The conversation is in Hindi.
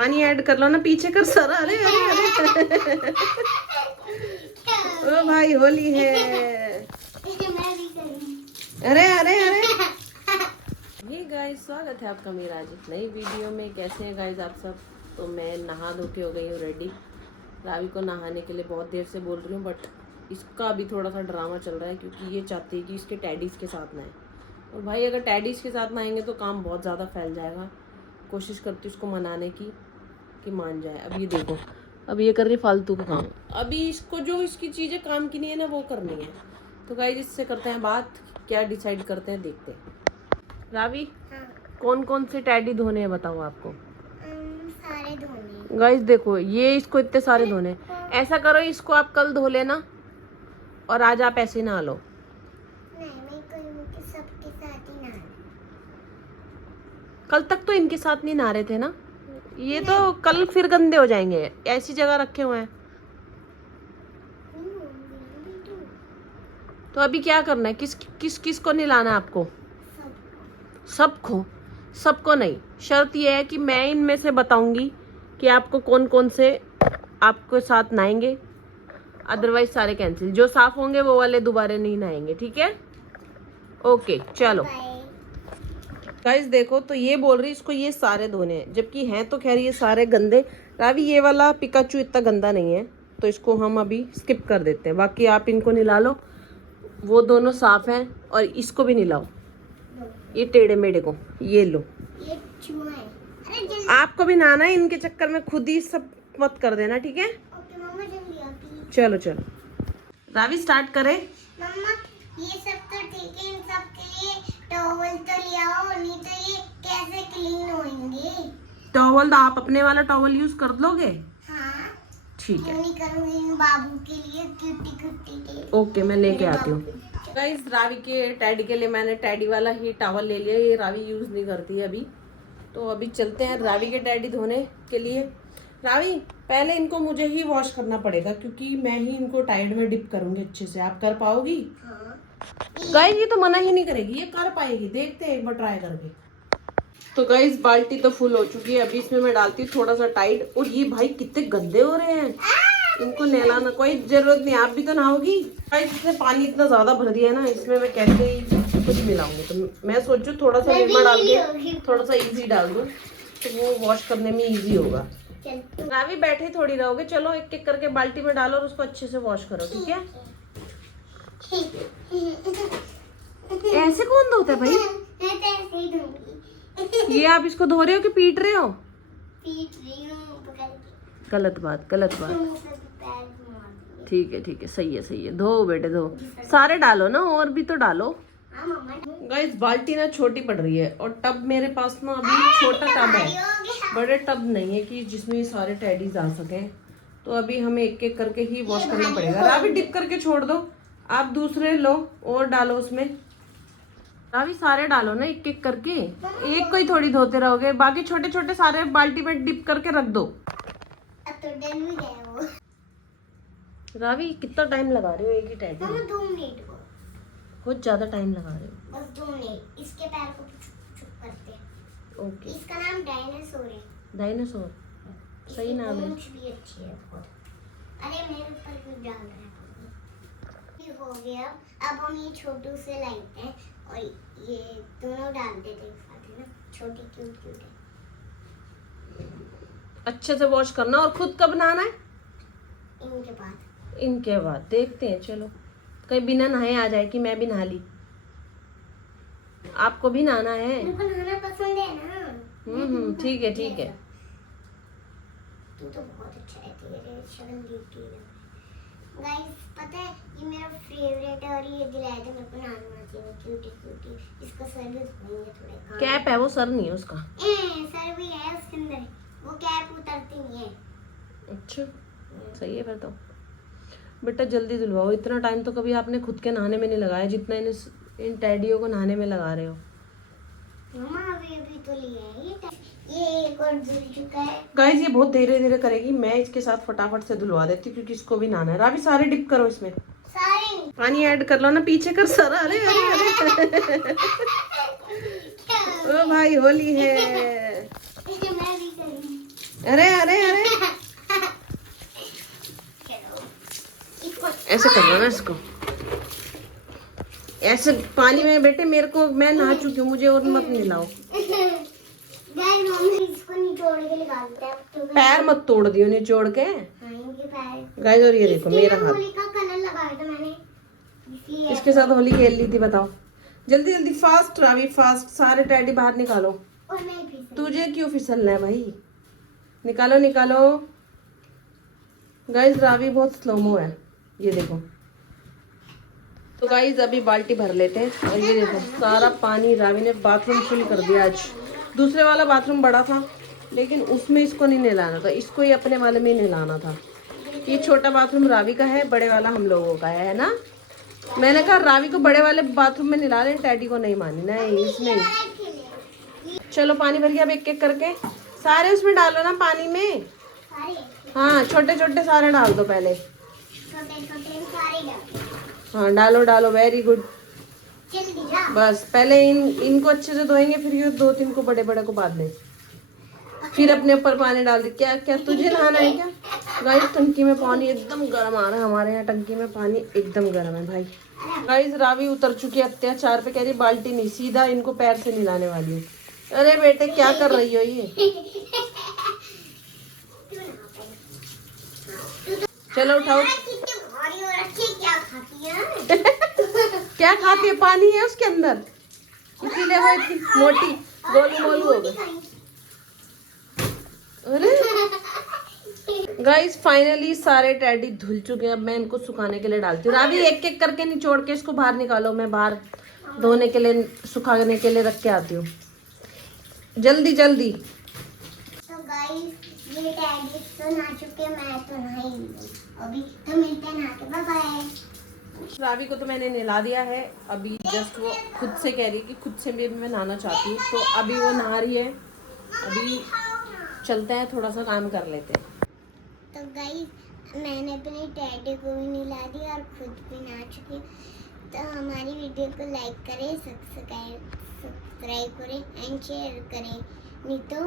पानी ऐड कर लो ना, पीछे कर सारा। अरे अरे अरे ओ भाई होली है। अरे अरे अरे ये गाइस, स्वागत है आपका मेरा आज एक नई वीडियो में। कैसे हैं गाइस आप सब? तो मैं नहा धो के हो गई हूँ रेडी। रावी को नहाने के लिए बहुत देर से बोल रही हूँ, बट इसका अभी थोड़ा सा ड्रामा चल रहा है क्योंकि ये चाहती है कि इसके टैडीज़ के साथ नहाए। और भाई अगर टैडीज़ के साथ नहाएंगे तो काम बहुत ज़्यादा फैल जाएगा। कोशिश करती हूँ उसको मनाने की कि मान जाए। अब ये देखो, अब ये कर रही फालतू का काम। अभी इसको जो इसकी चीज़ें काम की नहीं है ना, वो करनी है। तो गाइस इससे करते हैं बात, क्या डिसाइड करते हैं, देखते हैं। रावी, हाँ। कौन कौन से टैडी धोने हैं बताओ आपको? सारे धोने। गाइस देखो, ये इसको इतने सारे धोने। ऐसा करो, इसको आप कल धो लेना और आज आप ऐसे नहा लो। नहीं, मैं कोई सबके साथ ही नहाना। कल तक तो इनके साथ नहीं नहा रहे थे ना, ये तो कल फिर गंदे हो जाएंगे। ऐसी जगह रखे हुए हैं। तो अभी क्या करना है? किस किस किस को नहलाना है आपको? सबको? सबको नहीं, शर्त यह है कि मैं इनमें से बताऊंगी कि आपको कौन कौन से आपके साथ नहाएंगे। अदरवाइज सारे कैंसिल। जो साफ होंगे वो वाले दोबारा नहीं नहाएंगे, ठीक है? ओके चलो गाइस। देखो, तो ये बोल रही इसको ये सारे धोने हैं, जबकि हैं तो खैर ये सारे गंदे। रावी, ये वाला पिकाचू इतना गंदा नहीं है तो इसको हम अभी स्किप कर देते हैं। बाकी आप इनको नहला लो, वो दोनों साफ हैं। और इसको भी नहलाओ, ये टेढ़े मेढ़े को। ये लो, ये चूहा है। अरे जल्दी। आपको भी नहाना है, इनके चक्कर में खुद ही सब मत कर देना, ठीक है? ओके मम्मा, जल्दी आओ प्लीज। चलो चलो रावी, स्टार्ट करें। मम्मा, ये सब तो ठीक है, इन सब के लिए टॉवल तो ले आओ, नहीं तो ये कैसे क्लीन होंगे? टॉवल? आप अपने वाला टॉवल यूज कर लोगे? हाँ, ठीक है, क्यों नहीं करूँगी? इन बाबू के लिए क्यूटी क्यूटी के। ओके मैं लेके आती हूँ। गाइस, रावी के टैडी के लिए मैंने टैडी वाला ही टॉवल ले लिया। ये रावी यूज नहीं करती है अभी। तो अभी चलते हैं रावी के टैडी धोने के लिए। रावी, पहले इनको मुझे ही वॉश करना पड़ेगा क्योंकि मैं ही इनको टाइड में डिप करूंगी अच्छे से। आप कर पाओगी? हाँ। गाइस ये तो मना ही नहीं करेगी, ये कर पाएगी। देखते हैं एक बार ट्राई करके। तो गाइस बाल्टी तो फुल हो चुकी है। अभी इसमें मैं डालती हूँ थोड़ा सा टाइड। और ये भाई कितने गंदे हो रहे हैं, इनको नहलाना कोई जरूरत नहीं। आप भी तो नहाओगी। गाइस इसने पानी इतना ज्यादा भर दिया है ना, इसमें मैं कैसे ही कुछ मिलाऊंगी। तो मैं सोचू थोड़ा सा निरमा डाल के थोड़ा सा इजी डाल दूँ तो वो वॉश करने में इजी होगा। रावी बैठे थोड़ी रहोगे, चलो एक एक करके बाल्टी में डालो और उसको अच्छे से वॉश करो, ठीक है? ऐसे कौन धोता है भाई? मैं तो ऐसे ही धोऊंगी। ये आप इसको धो रहे हो कि पीट रहे हो? पीट रही हूँ पकड़ के। गलत बात, गलत बात। तुम उसे पैर मार दिए। ठीक है ठीक है, सही है सही है। धो बेटे धो, सारे डालो ना, और भी तो डालो। हाँ मम्मा। गाइस बाल्टी ना छोटी पड़ रही है और टब मेरे पास ना अभी छोटा टब है, बड़े टब नहीं है कि जिसमें ये सारे टैडीज आ सके। तो अभी हमें एक एक करके ही वॉश करना पड़ेगा। रावी डिप करके छोड़ दो, आप दूसरे लो और डालो उसमें। रावी सारे डालो ना एक एक करके, एक को ही थोड़ी धोते रहोगे। बाकी छोटे छोटे सारे बाल्टी में डिप करके रख दो। अब तो डन भी गए वो। रावी कितना टाइम लगा रहे हो एक ही टैडी मम्मा में? 2 मिनट को। बहुत ज्यादा टाइम लगा रहे हो। बस 2 मिनट। इसके पैर को छुप करते हैं। ओके। इसका नाम डायनासोर है। डायनासोर, सही नाम है। मूंछ भी अच्छी है बहुत। अरे मेरे ऊपर क्यों डाल रहा है? ये हो गया। अब हम ये छोटू से लाते हैं और ये दोनों डाल देते हैं साथ में ना। छोटी क्यूट क्यूट है। अच्छे से वॉश करना। और खुद कब नहाना है? इनके बाद। इनके बाद देखते हैं। चलो कहीं बिना नहाए आ जाए कि मैं भी नहा ली। आपको भी नहाना है? मेरे को नहाना पसंद है ना। ठीक है ठीक है। तू तो बहुत अच्छा है, तेरे शक्ल देख के गाइस पता है ये मेरा फेवरेट है। और ये दिलाया था मेरे को नानी मासी ने, क्यूटी क्यूटी। इसका सर भी धोएंगे थोड़े। कैप है वो, सर नहीं है उसका। सर भी है उसके अंदर, वो कैप उतरती नहीं है। अच्छा सही है फिर तो। बेटा जल्दी धुलवाओ, इतना टाइम तो कभी आपने खुद के नहाने में नहीं लगाया जितना इन टैडियों को नहाने में लगा रहे हो। मम्मा अभी तो लिया है ये एक और धुल चुका है। गाइस ये बहुत धीरे धीरे करेगी, मैं इसके साथ फटाफट से धुलवा देती हूँ क्योंकि इसको भी नहाना है। रावी सारे डिप करो इसमें, सारे नहीं। पानी ऐड कर लो ना, पीछे कर सारा। अरे अरे अरे ओ भाई होली है। मैं भी करूंगी। अरे अरे अरे, चलो इसको ऐसे करना ना इसको, ऐसे पानी में बेटे मेरे को, मैं नहा चुकी हूँ, मुझे और मत नहलाओ। गाइस मम्मी इसको निचोड़ के निकालते हैं तो पैर मत तोड़ दियो निचोड़ के। हाँ, इनके पैर। गाइस और ये देखो मेरा हाथ, होली का कलर लगाया था मैंने, इसलिए इसके साथ होली खेल ली थी। बताओ जल्दी जल्दी, फास्ट रावी फास्ट, सारे टैडी बाहर निकालो। और मैं भी तुझे क्यों फिसलना है भाई, निकालो निकालो। गाइस रावी बहुत स्लोमो है, ये देखो। तो गाइस अभी बाल्टी भर लेते हैं, और ये देखो सारा पानी रावी ने बाथरूम फुल कर दिया आज। दूसरे वाला बाथरूम बड़ा था, लेकिन उसमें इसको नहीं नहलाना था, इसको ही अपने वाले में नहलाना था। ये छोटा बाथरूम रावी का है, बड़े वाला हम लोगों का है ना। मैंने कहा रावी को बड़े वाले बाथरूम में नहला ले, टैडी को नहीं मानी, नहीं इसमें ही। चलो पानी भर गया, अब एक एक करके सारे उसमें डालो ना पानी में। सारे हाँ छोटे छोटे सारे डाल दो पहले। छोटे छोटे सारे डाल। हाँ डालो डालो, वेरी गुड। जल्दी जा। बस पहले इनको अच्छे से धोएंगे, फिर ये 2-3 को बड़े बड़े को बाद में, फिर अपने ऊपर पानी डाल दे। क्या क्या तुझे नहाना है क्या? गाइस टंकी में पानी एकदम गर्म आ रहा है, हमारे यहाँ टंकी में पानी एकदम गर्म है भाई। गाइस रावी उतर चुकी है अत्याचार पे, कह रही बाल्टी नहीं, सीधा इनको पैर से नहलाने वाली हूँ। अरे बेटे क्या कर रही हो ये, चलो उठाओ। कितनी भारी हो रखी है, क्या खाती है? क्या खाती है, पानी है उसके अंदर, इसीलिए वो इतनी मोटी गोलू मोलू हो गई। अरे गाइस फाइनली सारे टैडी धुल चुके हैं, अब मैं इनको सुखाने के लिए डालती हूँ। रावी एक एक करके निचोड़ के इसको बाहर निकालो, मैं बाहर धोने के लिए सुखाने के लिए रख के आती हूँ, जल्दी जल्दी। तो गाइस ये टैडी तो नहा चुके, मैं तो नहा ही नहीं अभी। तो मिलते हैं नहा के, बाय बाय। रावी को तो मैंने नहला दिया है, अभी जस्ट वो खुद से कह रही कि खुद से भी मैं नहाना चाहती हूँ, तो अभी वो नहा रही है। अभी चलते हैं, थोड़ा सा काम कर लेते हैं। तो गाइस मैंने अपने टैडी को भी नहला दिया और खुद भी नहा चुकी। तो हमारी वीडियो को लाइक करें, सब्सक्राइब करें एंड शेयर करें, नहीं तो